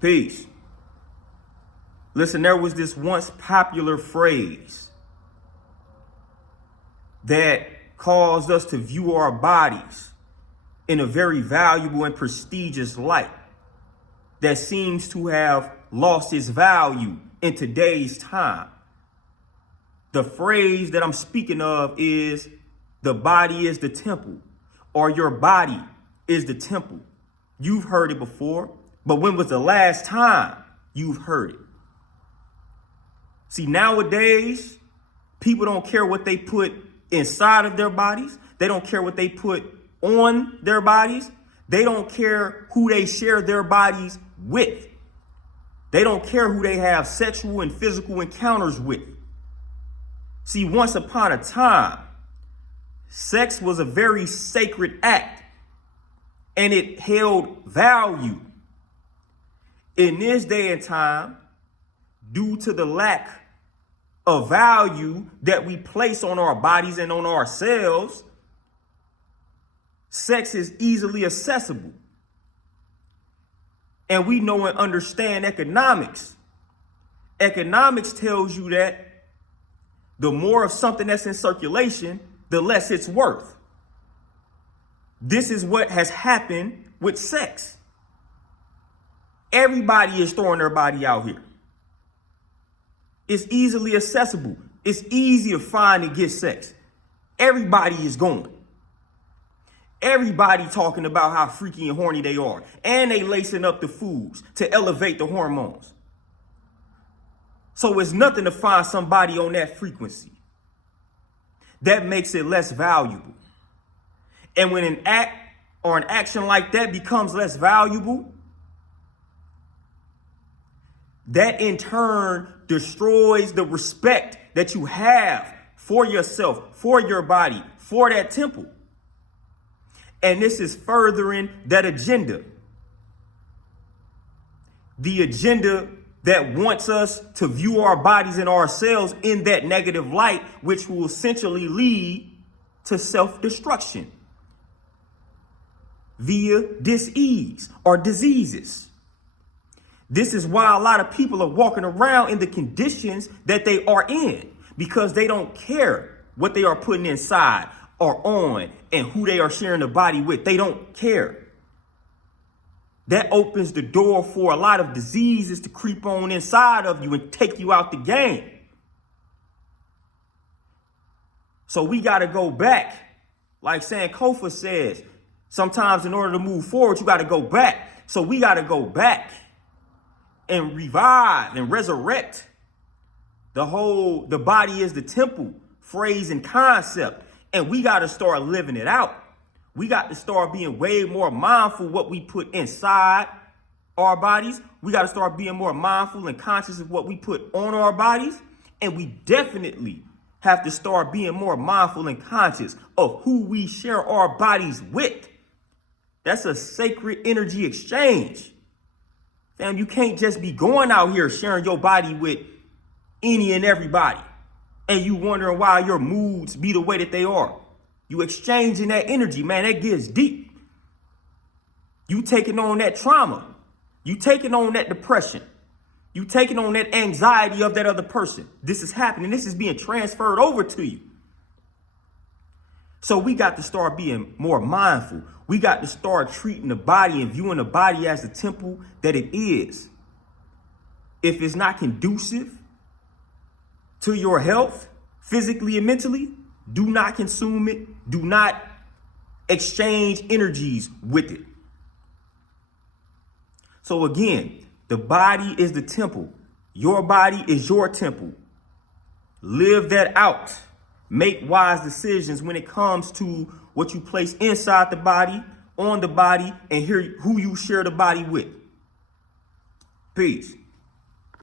Peace. Listen, there was this once popular phrase that caused us to view our bodies in a very valuable and prestigious light that seems to have lost its value in today's time. The phrase that I'm speaking of is the body is the temple, or your body is the temple. You've heard it before, but when was the last time you've heard it? See, nowadays, people don't care what they put inside of their bodies. They don't care what they put on their bodies. They don't care who they share their bodies with. They don't care who they have sexual and physical encounters with. See, once upon a time, sex was a very sacred act and it held value. In this day and time, due to the lack of value that we place on our bodies and on ourselves, sex is easily accessible. And we know and understand economics. Economics tells you that the more of something that's in circulation, the less it's worth. This is what has happened with sex. Everybody is throwing their body out here. It's easily accessible. It's easy to find and get sex. Everybody is going. Everybody talking about how freaky and horny they are. And they lacing up the foods to elevate the hormones. So it's nothing to find somebody on that frequency. That makes it less valuable. And when an act or an action like that becomes less valuable, that in turn destroys the respect that you have for yourself, for your body, for that temple. And this is furthering that agenda. The agenda that wants us to view our bodies and ourselves in that negative light, which will essentially lead to self-destruction via dis-ease or diseases. This is why a lot of people are walking around in the conditions that they are in, because they don't care what they are putting inside or on and who they are sharing the body with. They don't care. That opens the door for a lot of diseases to creep on inside of you and take you out the game. So we got to go back. Like Sankofa says, sometimes in order to move forward, you got to go back. So we got to go back and revive and resurrect the body is the temple phrase and concept. And we got to start living it out. We got to start being way more mindful what we put inside our bodies. We got to start being more mindful and conscious of what we put on our bodies. And we definitely have to start being more mindful and conscious of who we share our bodies with. That's a sacred energy exchange. Fam, you can't just be going out here sharing your body with any and everybody, and you wondering why your moods be the way that they are. You exchanging that energy, man, that gets deep. You taking on that trauma. You taking on that depression. You taking on that anxiety of that other person. This is happening. This is being transferred over to you. So we got to start being more mindful. We got to start treating the body and viewing the body as the temple that it is. If it's not conducive to your health, physically and mentally, do not consume it. Do not exchange energies with it. So again, the body is the temple. Your body is your temple. Live that out. Make wise decisions when it comes to what you place inside the body, on the body, and who you share the body with. Peace.